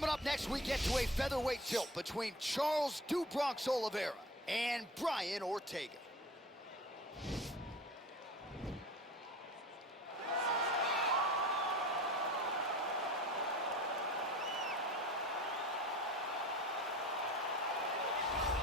Coming up next, we get to a featherweight tilt between Charles Oliveira and Brian Ortega.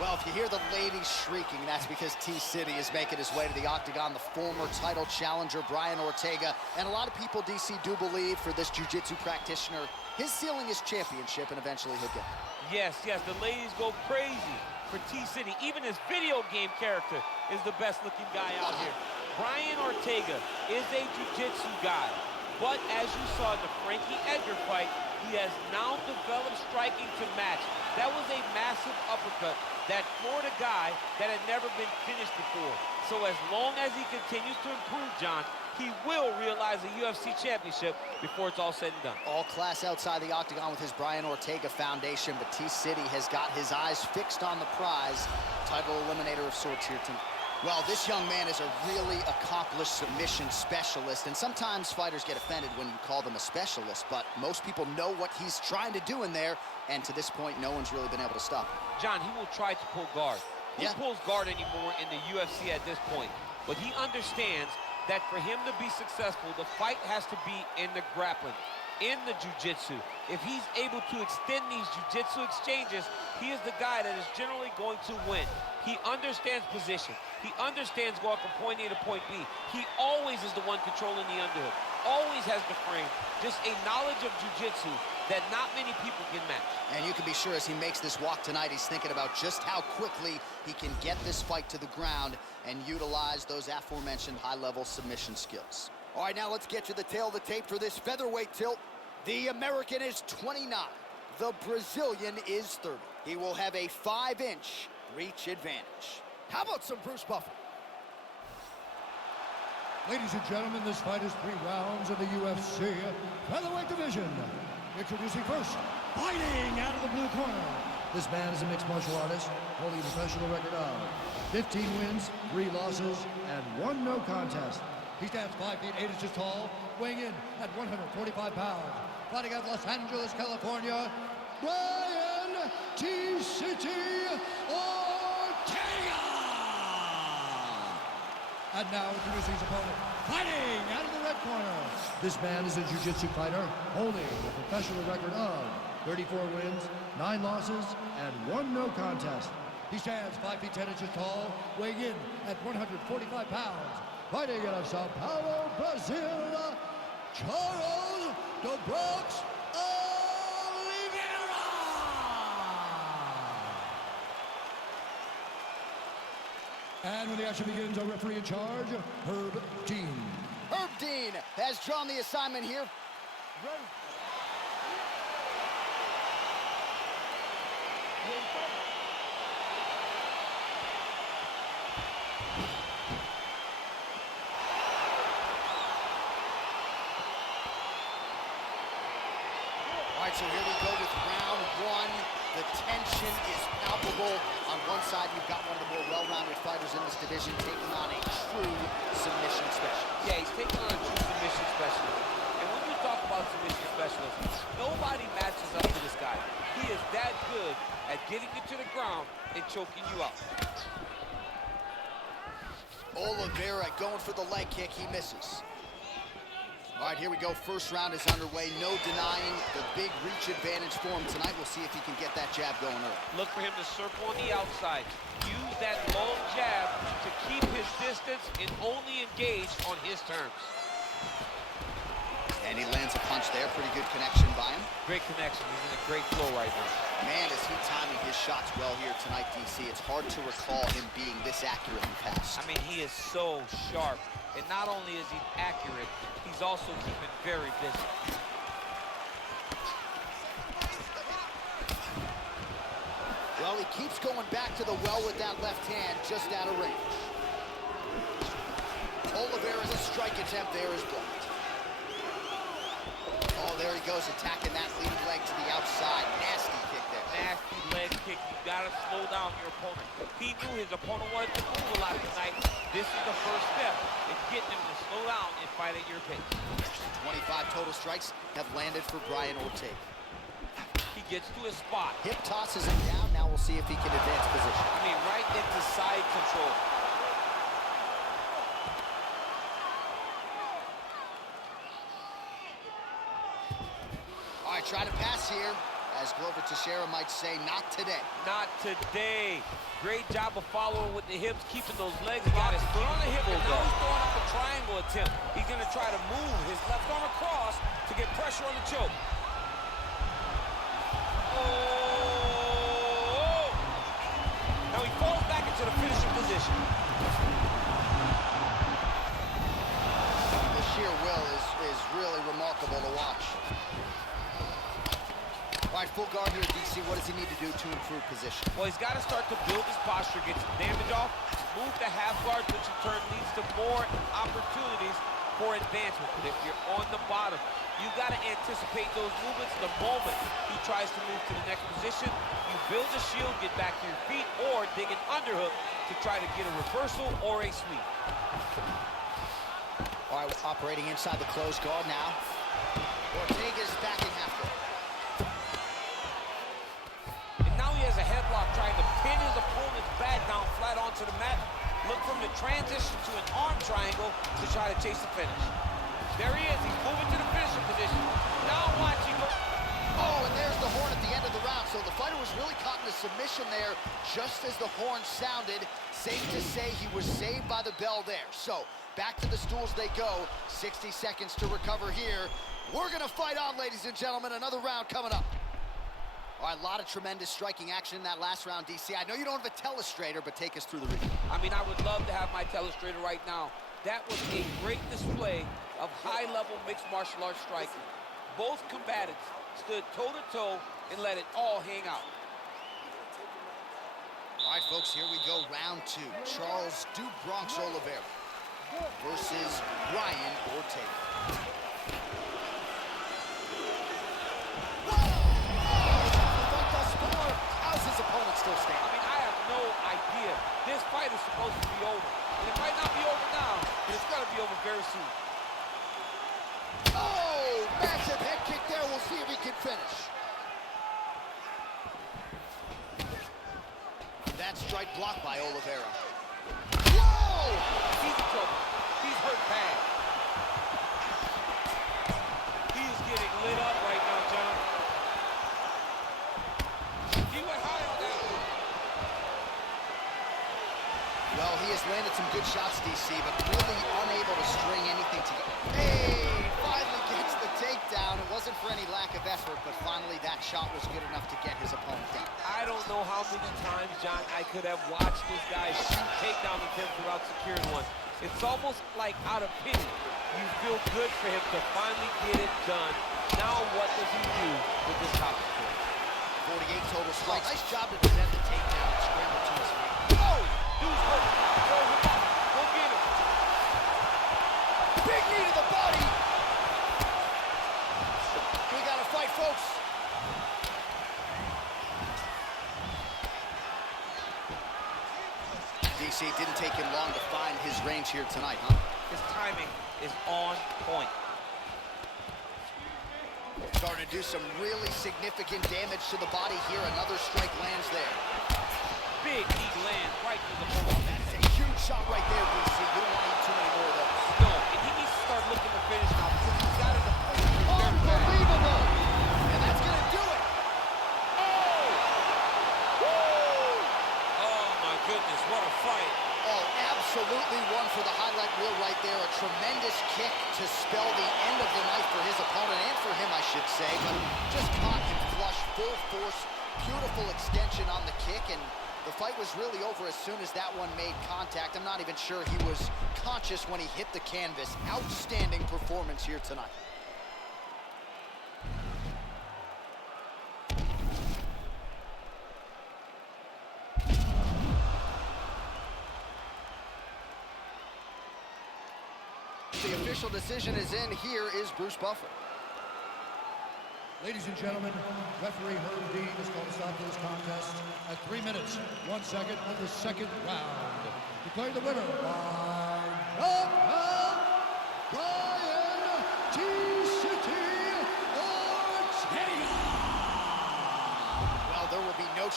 Well, if you hear the ladies shrieking, that's because T-City is making his way to the octagon. The former title challenger, Brian Ortega. And a lot of people, DC, do believe for this jiu-jitsu practitioner, his ceiling is championship, and eventually he'll get it. Yes, the ladies go crazy for T-City. Even his video game character is the best-looking guy out here. Brian Ortega is a jiu-jitsu guy. But as you saw in the Frankie Edgar fight, he has now developed striking to match. That was a massive uppercut that floored a guy that had never been finished before. So as long as he continues to improve, John, he will realize a UFC championship before it's all said and done. All class outside the octagon with his Brian Ortega foundation, but T-City has got his eyes fixed on the prize. Title eliminator of sorts here tonight. Well, this young man is a really accomplished submission specialist, and sometimes fighters get offended when you call them a specialist, but most people know what he's trying to do in there, and to this point, no one's really been able to stop him. John, he will try to pull guard. Who pulls guard anymore in the UFC at this point? But he understands that for him to be successful, the fight has to be in the grappling, in the jiu-jitsu. If he's able to extend these jiu-jitsu exchanges, he is the guy that is generally going to win. He understands position. He understands going from point A to point B. He always is the one controlling the underhook. Always has the frame. Just a knowledge of jiu-jitsu that not many people can match. And you can be sure as he makes this walk tonight, he's thinking about just how quickly he can get this fight to the ground and utilize those aforementioned high-level submission skills. All right, now let's get to the tail of the tape for this featherweight tilt. The American is 29. The Brazilian is 30. He will have a 5-inch reach advantage. How about some Bruce Buffer? Ladies and gentlemen, this fight is 3 rounds in the UFC featherweight division. Introducing first, fighting out of the blue corner. This man is a mixed martial artist, holding a professional record of 15 wins, 3 losses, and 1 no contest. He stands 5 feet 8 inches tall, weighing in at 145 pounds. Fighting out of Los Angeles, California, Brian T-City Ortega! And now introducing his opponent, fighting out of the red corner. This man is a jiu-jitsu fighter, holding a professional record of 34 wins, 9 losses, and 1 no contest. He stands 5 feet 10 inches tall, weighing in at 145 pounds. Fighting out of Sao Paulo, Brazil, Charles Oliveira! And when the action begins, our referee in charge, Herb Dean. Herb Dean has drawn the assignment here. Ready. All right, so here we go with round 1. The tension is palpable. On one side, you've got one of the more well-rounded fighters in this division taking on a true submission specialist. Yeah, he's taking on a true submission specialist. And when you talk about submission specialists, nobody matches up to this guy. He is that good at getting you to the ground and choking you out. Oliveira going for the leg kick. He misses. All right, here we go. First round is underway. No denying the big reach advantage for him tonight. We'll see if he can get that jab going early. Look for him to circle on the outside. Use that long jab to keep his distance and only engage on his terms. And he lands a punch there. Pretty good connection by him. Great connection. He's in a great flow right now. Man, is he timing his shots well here tonight, DC. It's hard to recall him being this accurate in the past. I mean, he is so sharp. And not only is he accurate, he's also keeping very busy. Well, he keeps going back to the well with that left hand, just out of range. Oliveira's a strike attempt there is blocked. Oh, there he goes, attacking that leading leg to the outside. Nasty kick there. Nasty leg kick. You gotta slow down your opponent. He knew his opponent wanted to move a lot tonight. This is the first step in getting him to slow down and fight at your pace. 25 total strikes have landed for Brian Ortega. He gets to his spot. Hip tosses him down. Now we'll see if he can advance position. I mean, right into side control. All right, try to pass here. As Glover Teixeira might say, not today. Not today. Great job of following with the hips, keeping those legs got his foot on the hip, and now he's throwing up a triangle attempt. He's going to try to move his left arm across to get pressure on the choke. Oh! Now he falls back into the finishing position. The sheer will is really remarkable to watch. All right, full guard here, DC. What does he need to do to improve position? Well, he's got to start to build his posture, get some damage off, move to half guard, which in turn leads to more opportunities for advancement. But if you're on the bottom, you got to anticipate those movements the moment he tries to move to the next position. You build a shield, get back to your feet, or dig an underhook to try to get a reversal or a sweep. All right, operating inside the closed guard now. Ortega is backing half guard. Has a headlock trying to pin his opponent's back down flat onto the mat. Look from the transition to an arm triangle to try to chase the finish. There he is. He's moving to the finishing position. Now watch him go. Oh, and there's the horn at the end of the round. So the fighter was really caught in a submission there just as the horn sounded. Safe to say he was saved by the bell there. So back to the stools they go. 60 seconds to recover here. We're going to fight on, ladies and gentlemen. Another round coming up. All right, a lot of tremendous striking action in that last round, DC. I know you don't have a telestrator, but take us through the review. I mean, I would love to have my telestrator right now. That was a great display of high-level mixed martial arts striking. Both combatants stood toe-to-toe and let it all hang out. All right, folks, here we go, round two. Charles Bronx Oliveira versus Brian Ortega. Still standing. I mean, I have no idea. This fight is supposed to be over. And it might not be over now, but it's got to be over very soon. Oh, massive head kick there. We'll see if he can finish. That strike blocked by Oliveira. Whoa! He's in trouble. He's hurt bad. He's getting lit up right now, John. He went high on that one. Well, he has landed some good shots, DC, but really unable to string anything together. Hey, finally gets the takedown. It wasn't for any lack of effort, but finally that shot was good enough to get his opponent down. I don't know how many times, John, I could have watched this guy shoot takedown attempts without securing one. It's almost like out of pity. You feel good for him to finally get it done. Now what does he do with this top score? 48 total strikes. Nice job to defend the takedown and scramble to his feet. Oh! Dude's hurt. Throw him up. Go get him. Big knee to the body. We got to fight, folks. DC didn't take him long to find his range here tonight, huh? His timing is on point. Starting to do some really significant damage to the body here. Another strike lands there. Big knee lands right through the ball. That's a huge shot right there, DC. You don't want to eat too many more of those. No, and he needs to start looking to finish now because he's got it. Unbelievable! And that's going to do it. Oh! Woo! Oh, my goodness, what a fight. Oh, absolutely one for the highlight reel right there. A tremendous kick to spell the end of the night for his opponent, and for him, I should say. But just caught him flush, full force, beautiful extension on the kick, and the fight was really over as soon as that one made contact. I'm not even sure he was conscious when he hit the canvas. Outstanding performance here tonight. The official decision is in. Here is Bruce Buffer. Ladies and gentlemen, referee Herb Dean has called a stop to this contest at 3 minutes, 1 second of the second round. Declaring the winner by knockout, Brian T. City Ortega.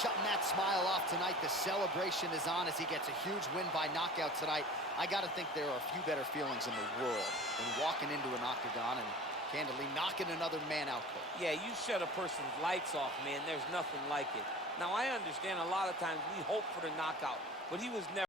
shutting that smile off tonight. The celebration is on as he gets a huge win by knockout tonight. I got to think there are a few better feelings in the world than walking into an octagon and candidly knocking another man out cold. Yeah, you shut a person's lights off, man. There's nothing like it. Now, I understand a lot of times we hope for the knockout, but he was never